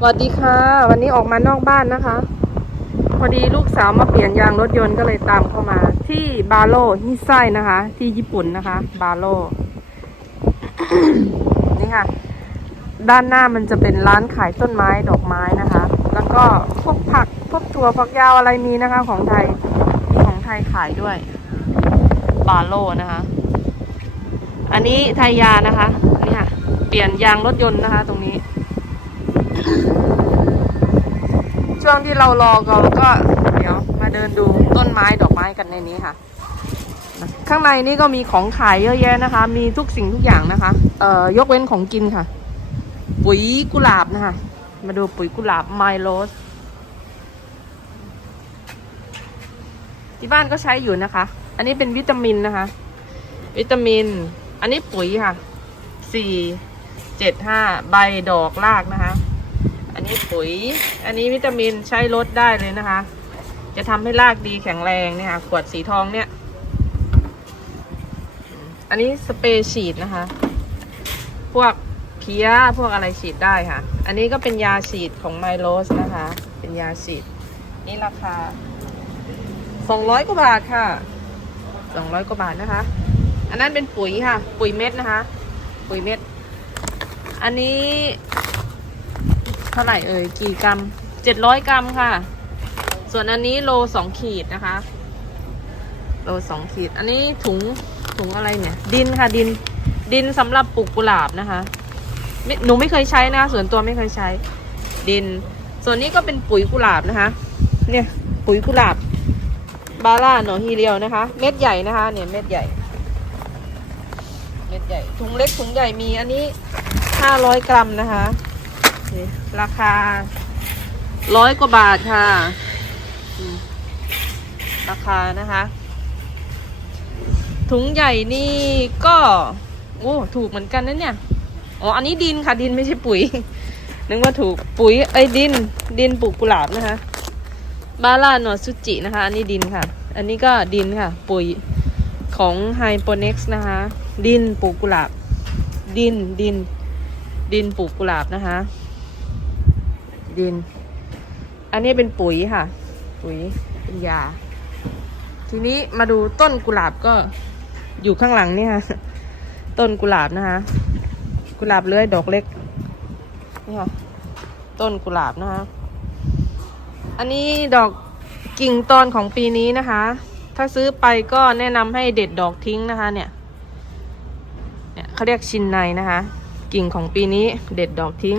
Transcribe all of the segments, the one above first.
สวัสดีค่ะ วันนี้ออกมานอกบ้านนะคะ พอดีลูกสาวมาเปลี่ยนยางรถยนต์ก็เลยตามเข้ามา ที่บาโลฮิไซนะคะ ที่ญี่ปุ่นนะคะ บาโลนี่ค่ะ ด้านหน้ามันจะเป็นร้านขายต้นไม้ดอกไม้นะคะ แล้วก็พวกผักพวกถั่วผักยาวอะไรมีนะคะ ของไทยมีของไทยขายด้วย บาโลนะคะ อันนี้ไทยยานะคะนี่ค่ะ เปลี่ยนยางรถยนต์นะคะ ตรงนี้ ช่วงที่เรารอเราก็เดี๋ยวมาเดินดูต้นไม้ดอกไม้กันในนี้ค่ะ ข้างในนี่ก็มีของขายเยอะแยะนะคะ มีทุกสิ่งทุกอย่างนะคะ เอ่อยกเว้นของกินค่ะ ปุ๋ยกุหลาบนะคะ มาดูปุ๋ยกุหลาบไมโลสที่บ้านก็ใช้อยู่นะคะ อันนี้เป็นวิตามินนะคะ วิตามิน อันนี้ปุ๋ยค่ะ สี่ เจ็ดห้า ใบดอกรากนะคะ นนี้ปุ๋ย อันนี้วิตามินใช้ลดได้เลยนะคะ จะทำให้รากดีแข็งแรงเนี่ยค่ะ ขวดสีทองเนี่ย อันนี้สเปรย์ฉีดนะคะ พวกเพี้ยพวกอะไรฉีดได้ค่ะ อันนี้ก็เป็นยาฉีดของไมโลสนะคะ เป็นยาฉีด นี่ราคาสองร้อยกว่าบาทค่ะสองร้อยกว่าบาทนะคะ อันนั้นเป็นปุ๋ยค่ะ ปุ๋ยเม็ดนะคะ ปุ๋ยเม็ด อันนี้ ท่าไหร่เอ่ยกี่กรัมเจ็ดร้อยกรัมค่ะ ส่วนอันนี้โลสองขีดนะคะ โลสองขีด อันนี้ถุงถุงอะไรเนี่ย ดินค่ะดินดินสำหรับปลูกกุหลาบนะคะหนูไม่เคยใช้นะ ส่วนตัวไม่เคยใช้ ดิน ส่วนนี้ก็เป็นปุ๋ยกุหลาบนะคะ เนี่ยปุ๋ยกุหลาบบาร่าหนอฮีเรียวนะคะ เม็ดใหญ่นะคะ เนี่ยเม็ดใหญ่ เม็ดใหญ่ถุงเล็กถุงใหญ่มีอันนี้ห้าร้อยกรัมนะคะ ราคาร้อยกว่าบาทค่ะ ราคานะคะ ถุงใหญ่นี่ก็โอ้ถูกเหมือนกันนะเนี่ย อ๋อ อันนี้ดินค่ะ ดินไม่ใช่ปุ๋ย นึกว่าถูกปุ๋ยไอ้ดิน ดินปลูกกุหลาบนะคะ บาลาโนสุจินะคะ อันนี้ดินค่ะ อันนี้ก็ดินค่ะ ปุ๋ยของไฮโปเน็กซ์นะคะ ดินปลูกกุหลาบ ดินดิน ดินปลูกกุหลาบนะคะ ดิน อันนี้เป็นปุ๋ยค่ะ ปุ๋ยเป็นยา ทีนี้มาดูต้นกุหลาบก็อยู่ข้างหลังนี่ค่ะ ต้นกุหลาบนะคะ กุหลาบเลื้อยดอกเล็ก นี่ค่ะ ต้นกุหลาบนะคะ อันนี้ดอกกิ่งตอนของปีนี้นะคะ ถ้าซื้อไปก็แนะนำให้เด็ดดอกทิ้งนะคะ เนี่ย เนี่ยเขาเรียกชินในนะคะ กิ่งของปีนี้เด็ดดอกทิ้ง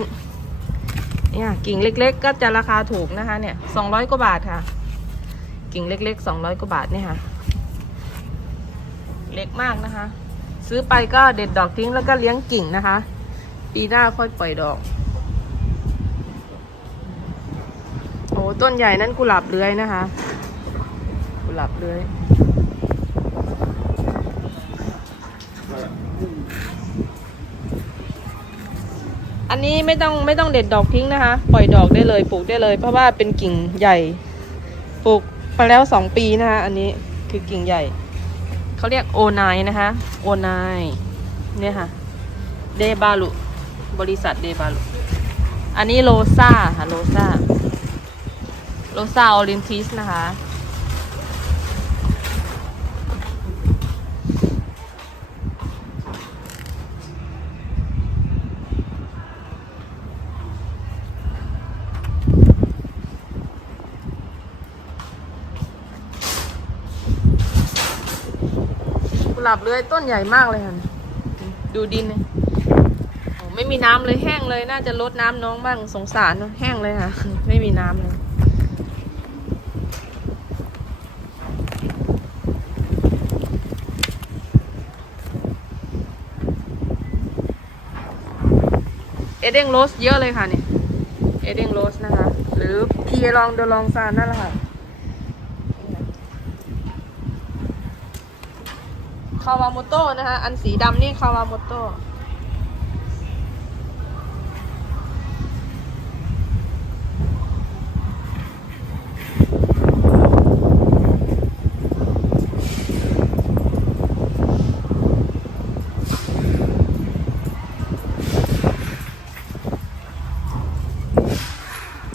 เนี่ยกิ่งเล็ก ๆ ก็จะราคาถูกนะคะ เนี่ยสองร้อยกว่าบาทค่ะ กิ่งเล็กๆสองร้อยกว่าบาทเนี่ยค่ะ เล็กมากนะคะ ซื้อไปก็เด็ดดอกทิ้งแล้วก็เลี้ยงกิ่งนะคะ ปีหน้าค่อยปล่อยดอกโอ้ต้นใหญ่นั่นกุหลาบเลื้อยนะคะ กุหลาบเลื้อย อันนี้ไม่ต้องไม่ต้องเด็ดดอกทิ้งนะคะ ปล่อยดอกได้เลยปลูกได้เลย เพราะว่าเป็นกิ่งใหญ่ ปลูกไปแล้วสองปีนะคะอันนี้คือกิ่งใหญ่เขาเรียกโอนายนะคะโอนายเนี่ยค่ะเดบาลุบริษัทเดบาลุอันนี้โลซ่าค่ะโลซ่าโลซ่าออรินทิสนะคะ ลาบเลยต้นใหญ่มากเลยค่ะดูดินเนี่ยโอ้ไม่มีน้ำเลยแห้งเลย น่าจะลดน้ำน้องบ้างสงสารแห้งเลยค่ะ ไม่มีน้ำเลยเอเดงโรสเยอะเลยค่ะเนี่ยเอเดงโรสนะคะ หรือพีลองเดลองซานนั่นแหละค่ะ คาวาโมโตะนะคะ อันสีดำนี่คาวาโมโตะ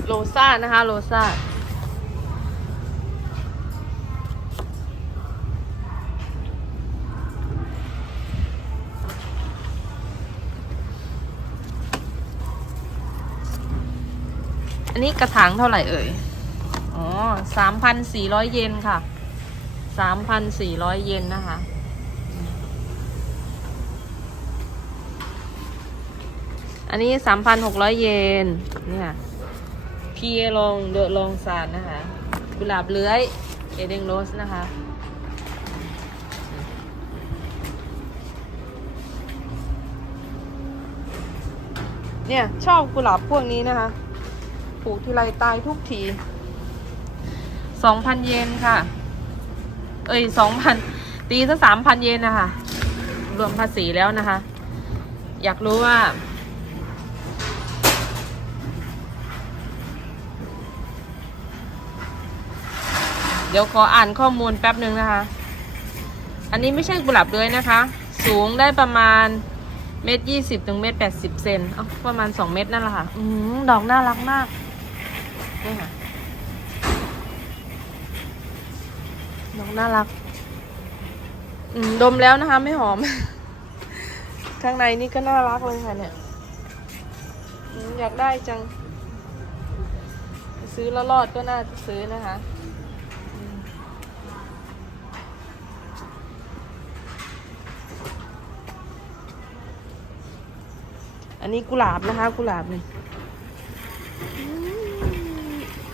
โลซ่านะคะ โลซ่า อันนี้กระถางเท่าไหร่เอ่ย อ๋อสามพันสี่ร้อยเยนค่ะ สามพันสี่ร้อยเยนนะคะ อันนี้สามพันหกร้อยเยนเนี่ยพีเอลองเดอลองซานนะคะ กุหลาบเลื้อย เอเดงโรสนะคะเนี่ยชอบกุหลาบพวกนี้นะคะ ปลูกทีไรตายทุกทีสองพันเยนค่ะ เอ้ยสองพันตีซะสามพันเยนนะคะ รวมภาษีแล้วนะคะ อยากรู้ว่า เดี๋ยวขออ่านข้อมูลแป๊บหนึ่งนะคะ อันนี้ไม่ใช่กุหลาบเลยนะคะ สูงได้ประมาณเมตรยี่สิบถึงเมตรแปดสิบเซนเอาประมาณสองเมตรนั่นแหละค่ะ อืมดอกน่ารักมาก นี่ค่ะดอกน่ารัก อืม ดมแล้วนะคะ ไม่หอม ข้างในนี่ก็น่ารักเลยค่ะเนี่ยอยากได้จัง ซื้อแล้วรอดก็น่าจะซื้อนะคะอันนี้กุหลาบนะคะ กุหลาบนี่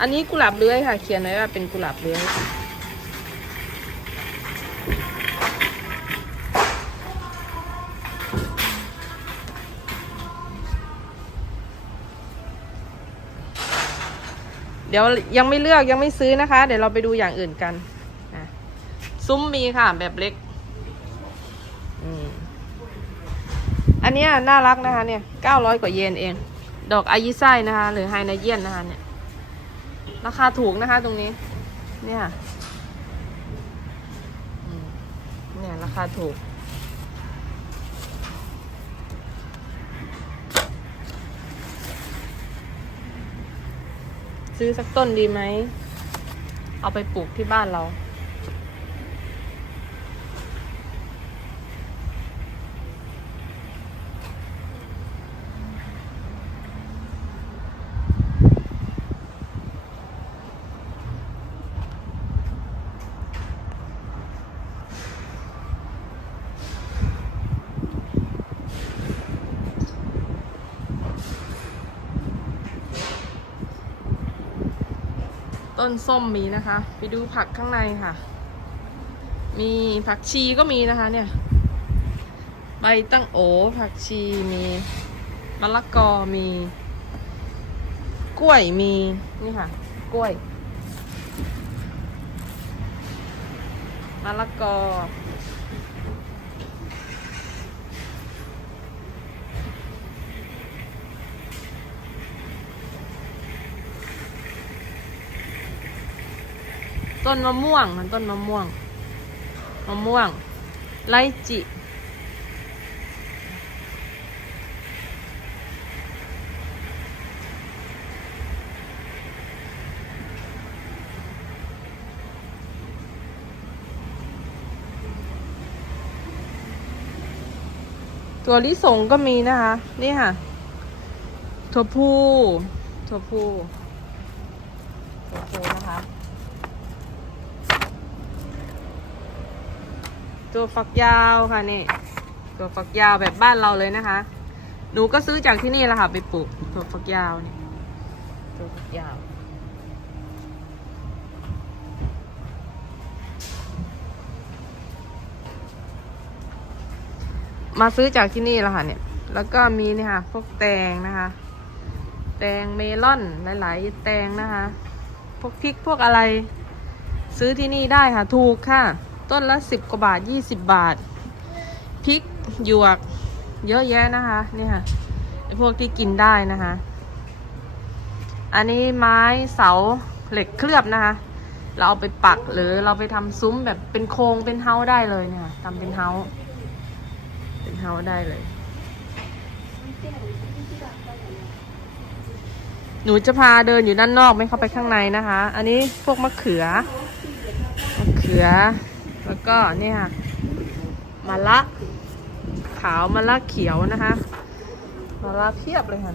อันนี้กุหลาบเลื้อยค่ะ เขียนไว้ว่าเป็นกุหลาบเลื้อยเดี๋ยวยังไม่เลือกยังไม่ซื้อนะคะ เดี๋ยวเราไปดูอย่างอื่นกันนะซุ้มมีค่ะแบบเล็กอันนี้น่ารักนะคะเนี่ยเก้าร้อยกว่าเยนเอง ดอกอายิไซนะคะ หรือไฮนาเยียนนะคะเนี่ย ราคาถูกนะคะตรงนี้ เนี่ยเนี่ยราคาถูก ซื้อสักต้นดีไหม เอาไปปลูกที่บ้านเรา ต้นส้มมีนะคะ ไปดูผักข้างในค่ะ มีผักชีก็มีนะคะ เนี่ย ใบตั้งโอผักชีมีมะละกอมี กล้วยมีนี่ค่ะ กล้วยมะละกอ ต้นมะม่วงมันต้นมะม่วง มะม่วง ไลจิ ตัวลิสงก็มีนะคะ นี่ค่ะถั่วพูถั่วพูถั่วพูนะคะ ตัวฝักยาวค่ะนี่ตัวฝักยาวแบบบ้านเราเลยนะคะ หนูก็ซื้อจากที่นี่แหละค่ะ ไปปลูกตัวฝักยาวนี่ตัวฝักยาวมาซื้อจากที่นี่แหละค่ะเนี่ย แล้วก็มีนี่ค่ะ พวกแตงนะคะ แตงเมลอนหลาย ๆ แตงนะคะ พวกพริกพวกอะไร ซื้อที่นี่ได้ค่ะ ถูกค่ะ ต้นละสิบกว่าบาทยี่สิบบาทพริกหยวก เยอะแยะนะคะนี่ค่ะไอพวกที่กินได้นะคะ อันนี้ไม้เสาเหล็กเคลือบนะคะ เราเอาไปปักหรือเราไปทำซุ้มแบบเป็นโครงเป็นเฮาได้เลยเนี่ยทำเป็นเฮาเป็นเฮาได้เลย หนูจะพาเดินอยู่ด้านนอกไม่เข้าไปข้างในนะคะ อันนี้พวกมะเขือมะเขือ แล้วก็เนี่ยค่ะมะละขาวมะละเขียวนะคะมะละเพียบเลยค่ะ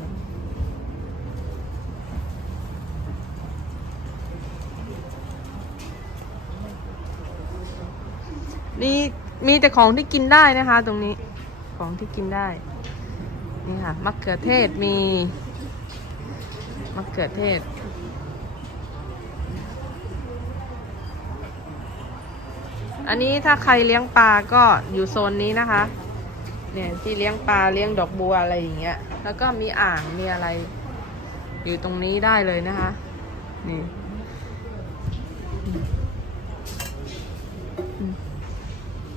นี่มีแต่ของที่กินได้นะคะ ตรงนี้ของที่กินได้ นี่ค่ะมะเขือเทศมีมะเขือเทศ อันนี้ถ้าใครเลี้ยงปลาก็อยู่โซนนี้นะคะ เนี่ยที่เลี้ยงปลาเลี้ยงดอกบัวอะไรอย่างเงี้ย แล้วก็มีอ่างมีอะไร อยู่ตรงนี้ได้เลยนะคะ นี่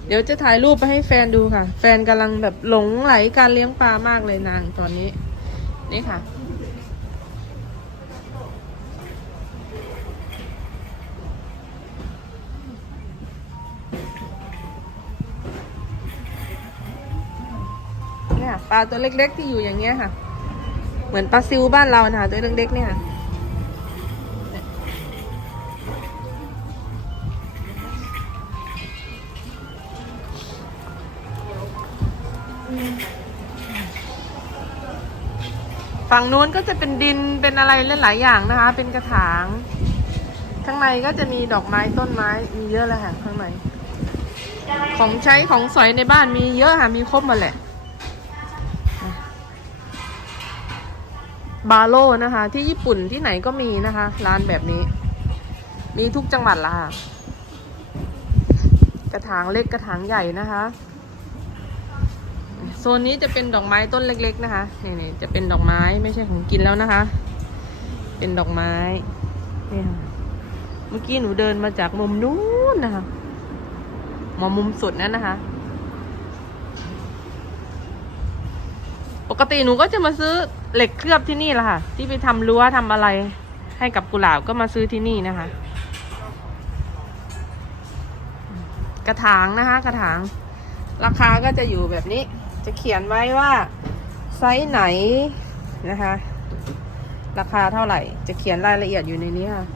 เดี๋ยวจะถ่ายรูปไปให้แฟนดูค่ะ แฟนกำลังแบบหลงไหลการเลี้ยงปลามากเลยนางตอนนี้ นี่ค่ะ ปลาตัวเล็ก ๆ ที่อยู่อย่างเงี้ยค่ะ เหมือนปลาซิวบ้านเรานะคะตัวเล็กๆเนี่ยค่ะฝั่งนู้นก็จะเป็นดินเป็นอะไรหลายๆอย่างนะคะ เป็นกระถาง ข้างในก็จะมีดอกไม้ต้นไม้มีเยอะเลยค่ะข้างใน ของใช้ของสอยในบ้านมีเยอะค่ะมีครบหมดแหละ บาโลนะคะ ที่ญี่ปุ่นที่ไหนก็มีนะคะ ร้านแบบนี้ มีทุกจังหวัดละค่ะกระถางเล็กกระถางใหญ่นะคะโซนนี้จะเป็นดอกไม้ต้นเล็ก ๆ นะคะนี่นจะเป็นดอกไม้ไม่ใช่ของกินแล้วนะคะ เป็นดอกไม้นี่ค่ะเมื่อกี้หนูเดินมาจากมุมนู้นนะคะมอมุมสุดนั้นนะคะ ปกติหนูก็จะมาซื้อ เหล็กเคลือบที่นี่แหละค่ะ ที่ไปทำรั้วทำอะไรให้กับกุหลาบก็มาซื้อที่นี่นะคะ กระถางนะคะ กระถาง ราคาก็จะอยู่แบบนี้ จะเขียนไว้ว่าไซส์ไหนนะคะ ราคาเท่าไหร่ จะเขียนรายละเอียดอยู่ในนี้ค่ะ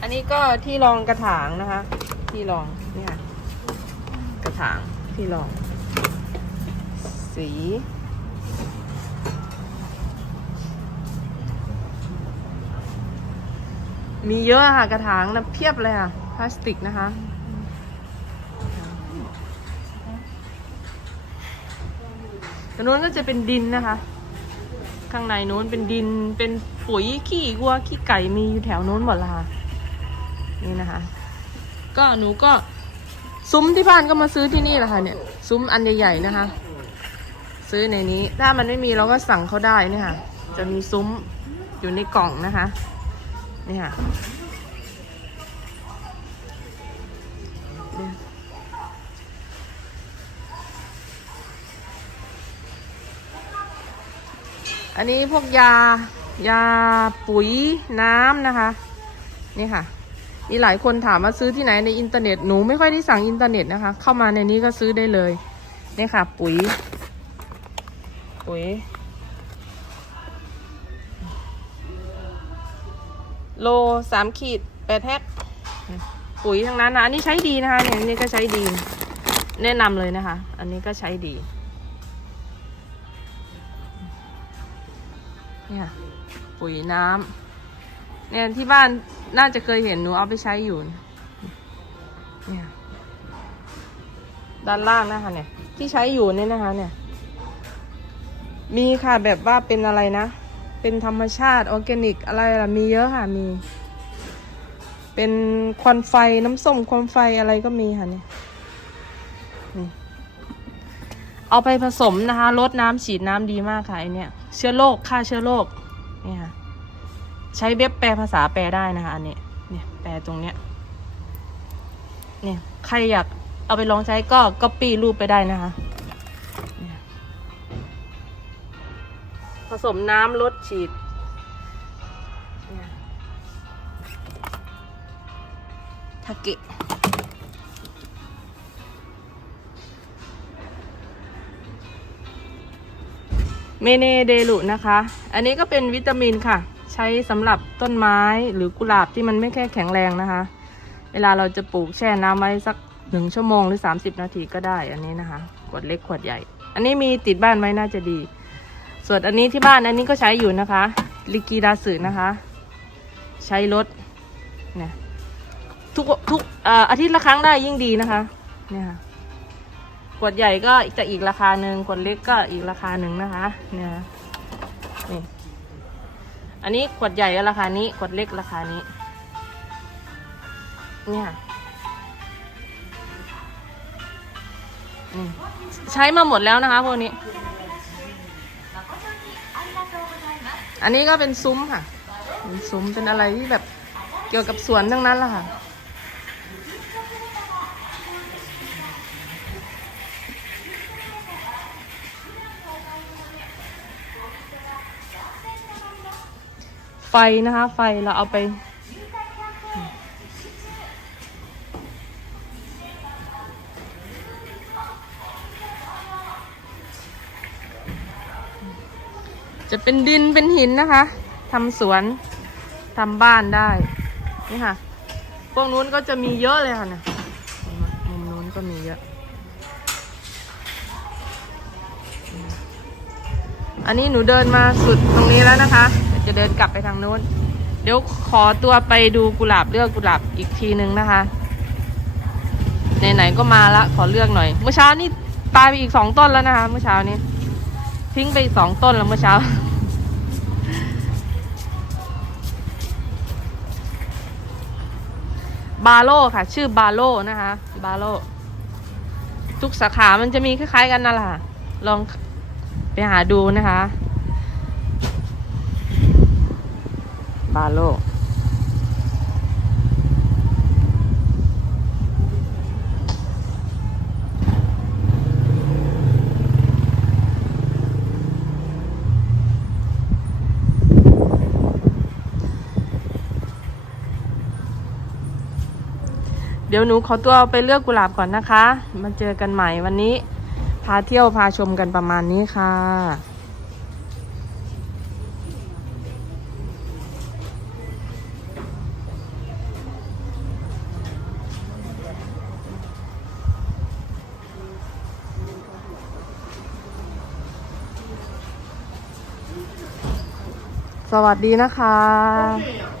อันนี้ก็ที่รองกระถางนะคะ ที่รองนี่ค่ะกระถางที่รอง สี มีเยอะค่ะ กระถางนะเพียบเลยค่ะ พลาสติกนะคะ ตรงนู้นก็จะเป็นดินนะคะ ข้างในนู้นเป็นดิน เป็นปุ๋ยขี้วัวขี้ไก่มีอยู่แถวนู้นหมดละค่ะ นี่นะคะ ก็หนูก็ซุ้มที่บ้านก็มาซื้อที่นี่แหละค่ะเนี่ย ซุ้มอันใหญ่ๆนะคะ ซื้อในนี้ ถ้ามันไม่มีเราก็สั่งเขาได้นี่ค่ะ จะมีซุ้มอยู่ในกล่องนะคะ นี่ค่ะอันนี้พวกยา ยาปุ๋ยน้ำนะคะ นี่ค่ะ มีหลายคนถามว่าซื้อที่ไหนในอินเทอร์เน็ต หนูไม่ค่อยได้สั่งอินเทอร์เน็ตนะคะ เข้ามาในนี้ก็ซื้อได้เลย นี่ค่ะ ปุ๋ย ปุ๋ย โลสามขีดแปดแพ็คปุ๋ยทั้งนั้นนะอันนี้ใช้ดีนะคะเนี่ยอันนี้ก็ใช้ดี แนะนำเลยนะคะ อันนี้ก็ใช้ดีเนี่ยปุ๋ยน้ำเนี่ยที่บ้านน่าจะเคยเห็นหนูเอาไปใช้อยู่เนี่ยด้านล่างนะคะเนี่ยที่ใช้อยู่เนี่ยนะคะเนี่ย มีค่ะแบบว่าเป็นอะไรนะ เป็นธรรมชาติออร์แกนิกอะไรล่ะมีเยอะค่ะมี เป็นควันไฟน้ำส้มควันไฟอะไรก็มีค่ะเนี่ยเอาไปผสมนะคะลดน้ำฉีดน้ำดีมากค่ะไอเนี่ยเชื้อโรคฆ่าเชื้อโรคเนี่ยค่ะใช้เว็บแปลภาษาแปลได้นะคะ อันนี้เนี่ยแปลตรงเนี้ยเนี่ยใครอยากเอาไปลองใช้ก็ก็ปีรูปไปได้นะคะ ผสมน้ำลดฉีดเนี่ยทาเกะเมเนเดลุนะคะ อันนี้ก็เป็นวิตามินค่ะ ใช้สำหรับต้นไม้หรือกุหลาบที่มันไม่แค่แข็งแรงนะคะ เวลาเราจะปลูกแช่น้ำไว้สักหนึ่งชั่วโมงหรือ 30 นาทีก็ได้อันนี้นะคะ ขวดเล็กขวดใหญ่ อันนี้มีติดบ้านไว้น่าจะดี ส่วนอันนี้ที่บ้านอันนี้ก็ใช้อยู่นะคะ ลิกีดาสึนะคะ ใช้รถเนี่ยทุกทุกออาทิตย์ละครั้งได้ยิ่งดีนะคะ เนี่ยค่ะขวดใหญ่ก็จะอีกราคาหนึ่งขวดเล็กก็อีกราคาหนึ่งนะคะ เนี่ยนี่อันนี้ขวดใหญ่ก็ราคานี้ขวดเล็กราคานี้ เนี่ยนี่ใช้มาหมดแล้วนะคะพวกนี้ อันนี้ก็เป็นซุ้มค่ะ เป็นซุ้มเป็นอะไรที่แบบเกี่ยวกับสวนทั้งนั้นแหละค่ะ ไฟนะคะ ไฟเราเอาไป จะเป็นดินเป็นหินนะคะทำสวนทำบ้านได้นี่ค่ะพวกนู้นก็จะมีเยอะเลยค่ะเนี่ยมุมนู้นก็มีเยอะ อันนี้หนูเดินมาสุดตรงนี้แล้วนะคะ จะเดินกลับไปทางนู้น เดี๋ยวขอตัวไปดูกุหลาบเลือกกุหลาบอีกทีนึงนะคะไหนๆก็มาละขอเลือกหน่อย เมื่อเช้านี่ตายไปอีกสองต้นแล้วนะคะ เมื่อเช้านี้ ทิ้งไปสองต้นแล้วเมื่อเช้า บาโลค่ะ ชื่อบาโลนะคะ บาโล ทุกสาขามันจะมีคล้ายๆกันนั่นแหละลองไปหาดูนะคะ บาโล ดี๋ยวหนูขอตัวไปเลือกกุหลาบก่อนนะคะ มาเจอกันใหม่วันนี้ พาเที่ยวพาชมกันประมาณนี้ค่ะสวัสดีนะคะ